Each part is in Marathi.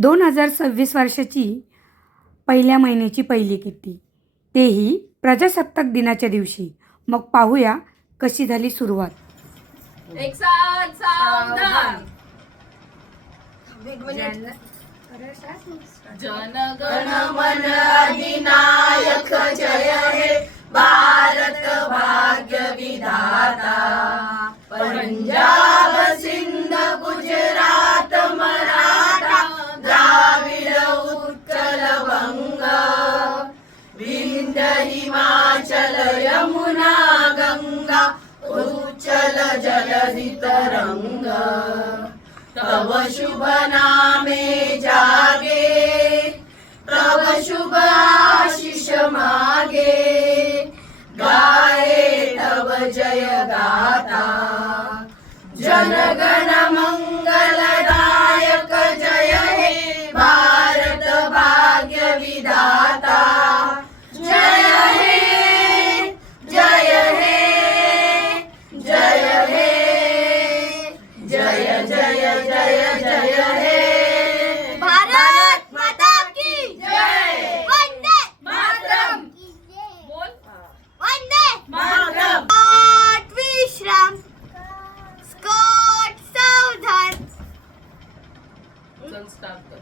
2026 वर्षाची पहिल्या महिन्याची पहिली किट्टी, तेही प्रजासत्ताक दिनाच्या दिवशी. मग पाहूया कशी झाली सुरुवात. एक साथ सावधान. जन गण मन अधिनायक जय हे भारत भाग्य विधाता. पंजाब सिंध गुजरात मराठा द्राविड उत्कल बंग. विंध्य हिमाचल यमुना गंगा उच्चल जलधि तरंग. तव शुभ नामे जागे तव शुभ आशीष मागे. गाये तव जय गाथा जनगण मंगलदायक जय हे भारत भाग्य विधाता. जय हे जय हे जय हे जय जय जय जय हे. भारत माता की जय. वंदे मातरम. बोल. वंदे मातरम. स्कॉट विश्राम. स्कॉट सावधान. चल स्टार्ट कर.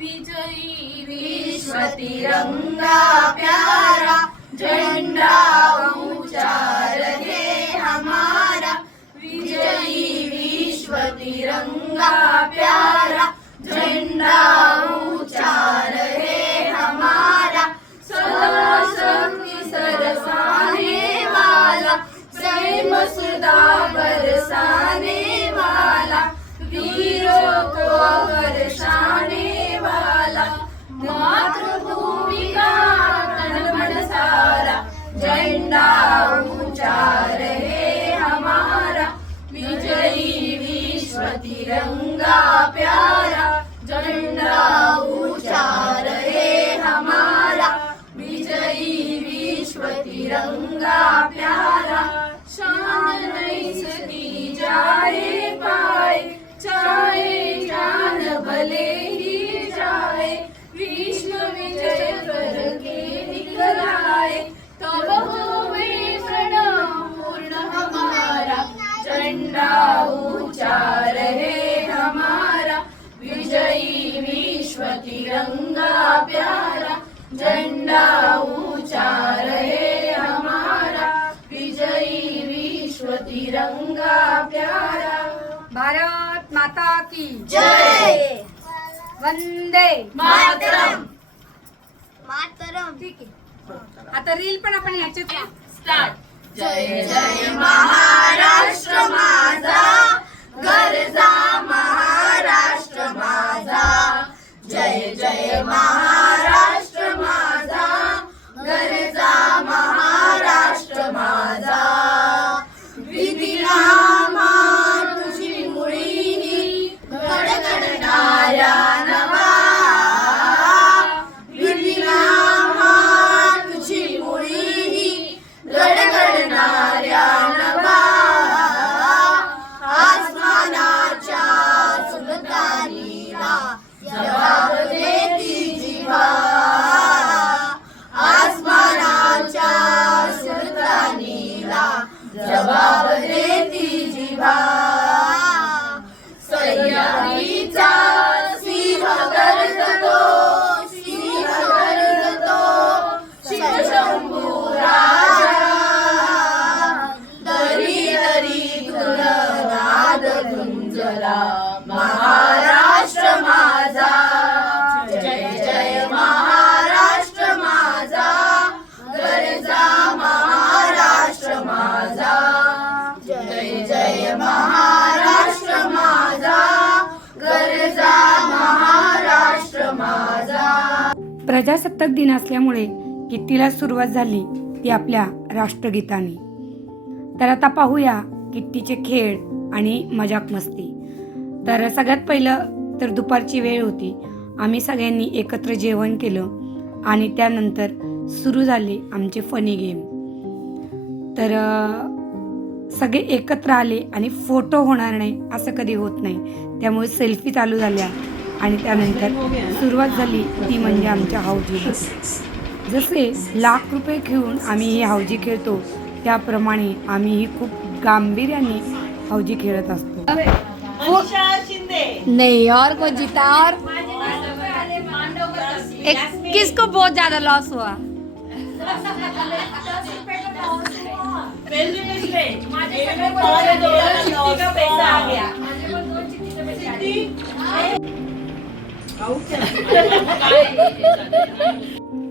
विजयी विश्व तिरंगा प्यारा झंडा ऊंचा रहे हमारा. विजयी विश्व तिरंगा प्यारा झंडा ऊंचा रहे हमारा. सरस्वती सरसाने वाला प्रेम सुधा बरसाने वाला. वीरों को बरसाने वाला. मातृभूमि का तन मन सारा झंडा ऊंचा रहे हमारा. विजयी विश्व तिरंगा प्यारा झंडा ऊंचा रहे हमारा. विजयी विश्व तिरंगा प्यारा. शान नहीं सकी जाए पाए चाहे जान भले ही जाए. विश्व विजय करके निकलाए तब होवे प्रणव पूर्ण हमारा. झंडा ऊंचा रहे हमारा. विजयी विश्व तिरंगा प्यारा झंडा ऊंचा रहे हमारा. विजयी विश्व तिरंगा प्यारा. भारत माता की जय. वंदे मातरम. मातरम. ठीक आहे. आता रील पण आपण याच्यात स्टार्ट. जय जय महाराष्ट्र माझा गरजा महाराष्ट्र माझा. जय जय महाराष्ट्र माझा गरजा महाराष्ट्र माझा. विधिनामा तुझी मुळी गडगडणाऱ्या नवा. विधिनामा तुझी मुळी गडगडणाऱ्या नवा. आसमानाच्या सुलतानीला जबाब देती जिव्हा. आसमानाच्या सुलतानीला जबाब देती जिव्हा. सह्याद्रीचा सिंह गर्जतो सिंह गर्जतो शिवशंभू राजा. दरी दरीतून नाद गुंजला महाराष्ट्र माझा. जय जय महाराष्ट्र माझा गरजा महाराष्ट्र माझा. जय जय महाराष्ट्र माझा गरजा महाराष्ट्र माझा. प्रजासत्ताक दिन असल्यामुळे किट्टीला सुरुवात झाली ती आपल्या राष्ट्रगीताने. तर आता पाहूया किट्टीचे खेळ आणि मजाक मस्ती. तर सगळ्यात पहिलं तर दुपारची वेळ होती. आम्ही सगळ्यांनी एकत्र जेवण केलं आणि त्यानंतर सुरू झाले आमचे फनी गेम. तर सगळे एकत्र आले आणि फोटो होणार नाही असं कधी होत नाही, त्यामुळे सेल्फी चालू झाल्या आणि त्यानंतर सुरुवात झाली ती म्हणजे आमच्या हौजीला. जसे लाख रुपये घेऊन आम्ही ही हौजी खेळतो त्याप्रमाणे आम्हीही खूप गांभीर्याने हौजी खेळत असतो. नहीं और कोई जीता और एक किसको बहुत ज्यादा लॉस हुआ?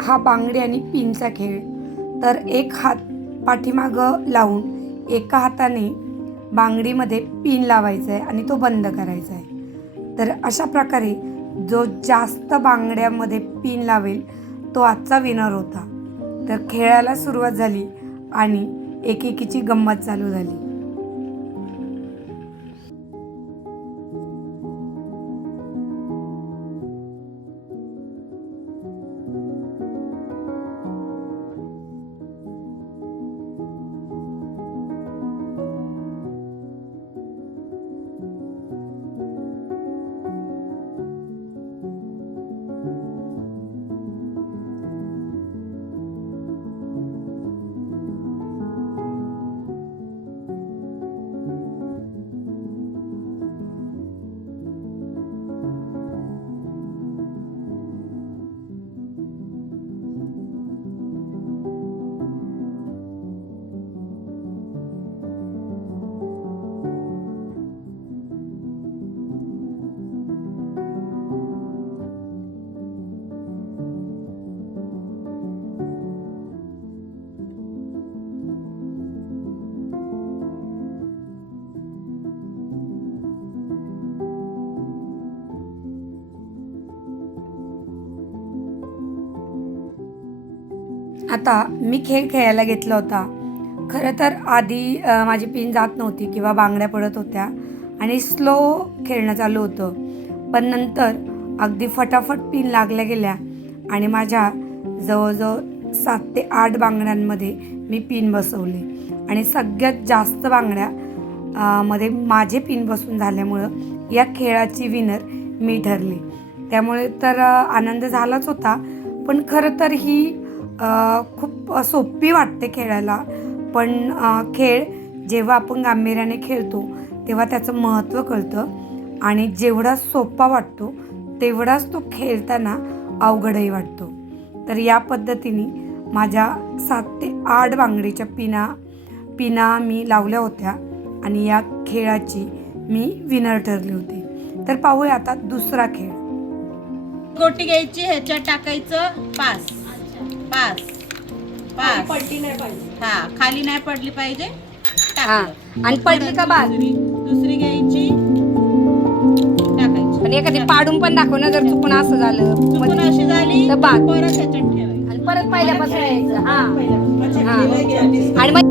हा बांगडी आणि पिनचा खेळ. तर एक हात पाठीमागं लावून एका हाताने बांगडीमध्ये पिन लावायचा आहे आणि तो बंद करायचा आहे. तर अशा प्रकारे जो जास्त बांगड्यामध्ये पिन लावेल तो आजचा विनर होता. तर खेळायला सुरुवात झाली आणि एकेकीची गंमत चालू झाली. आता मी खेळ खेळायला घेतला होता. खरं तर आधी माझी पिन जात नव्हती किंवा बांगड्या पडत होत्या आणि स्लो खेळणं चालू होतं. पण नंतर अगदी फटाफट पिन लागल्या गेल्या आणि माझ्या जवळजवळ 7 ते 8 बांगड्यांमध्ये मी पिन बसवले आणि सगळ्यात जास्त बांगड्या मध्ये माझे पिन बसून झाल्यामुळं या खेळाची विनर मी ठरले. त्यामुळे तर आनंद झालाच होता. पण खरं तर ही खूप सोपी वाटते खेळायला. पण खेळ जेव्हा आपण गांभीर्याने खेळतो तेव्हा त्याचं महत्त्व कळतं आणि जेवढा सोपा वाटतो तेवढाच तो खेळताना अवघडही वाटतो. तर या पद्धतीने माझ्या 7 ते 8 बांगडीच्या पिना मी लावल्या होत्या आणि या खेळाची मी विनर ठरले होते. तर पाहूया आता दुसरा खेळ. गोटी घ्यायची, ह्याच्यात टाकायचं, पास पास पास, पडली नाही पाहिजे. हा, खाली नाही पडली पाहिजे. आणि पडली का बाद? दुसरी घ्यायची, टाकायची. पण एखादी पाडून पण दाखव ना, जर चुकून असं झालं, चुकून अशी झाली तर बाद. परत ह्याच्यात ठेवायची आणि परत पहिल्यापासून यायचं. हा, हा. आणि मग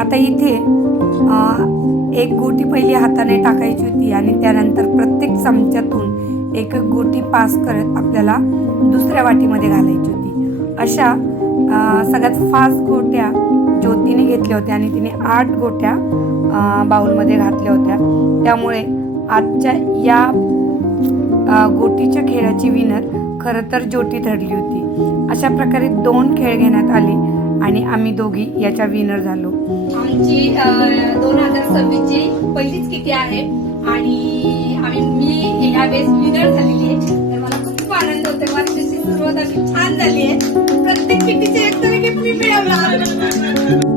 आता इथे एक गोटी पहिली हाताने टाकायची होती आणि त्यानंतर प्रत्येक चमच्यातून एक गोटी पास करत आपल्याला दुसऱ्या वाटीमध्ये घालायची होती. अशा सगळ्यात फास्ट गोट्या ज्योतीने घेतल्या होत्या आणि तिने 8 गोट्या बाउलमध्ये घातल्या होत्या. त्यामुळे आजच्या या गोटीच्या खेळाची विनर खरं तर ज्योती ठरली होती. अशा प्रकारे 2 खेळ घेण्यात आले आणि आम्ही दोघी याच्या विनर झालो. आमची 2026ची पहिलीच किटी आहे आणि मी यावेळेस विनर झालेली आहे. तर मला खूप आनंद होतो. वर्षाची सुरुवात अशी छान झाली आहे. प्रत्येक किटीचे एक तरी गिफ्ट मिळवलं.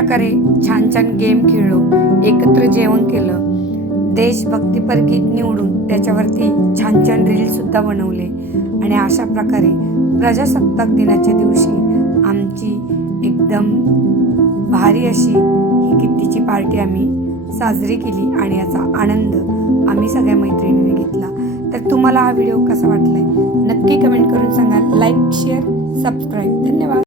प्रकारे छान छान गेम खेळलो, एकत्र जेवण केलं, देशभक्तीपर गीत निवडून त्याच्यावरती छान छान रीलसुद्धा बनवले आणि अशा प्रकारे प्रजासत्ताक दिनाच्या दिवशी आमची एकदम भारी अशी ही किट्टीची पार्टी आम्ही साजरी केली आणि याचा आनंद आम्ही सगळ्या मैत्रिणींनी घेतला. तर तुम्हाला हा व्हिडिओ कसा वाटलाय नक्की कमेंट करून सांगा. Like, share, subscribe. धन्यवाद.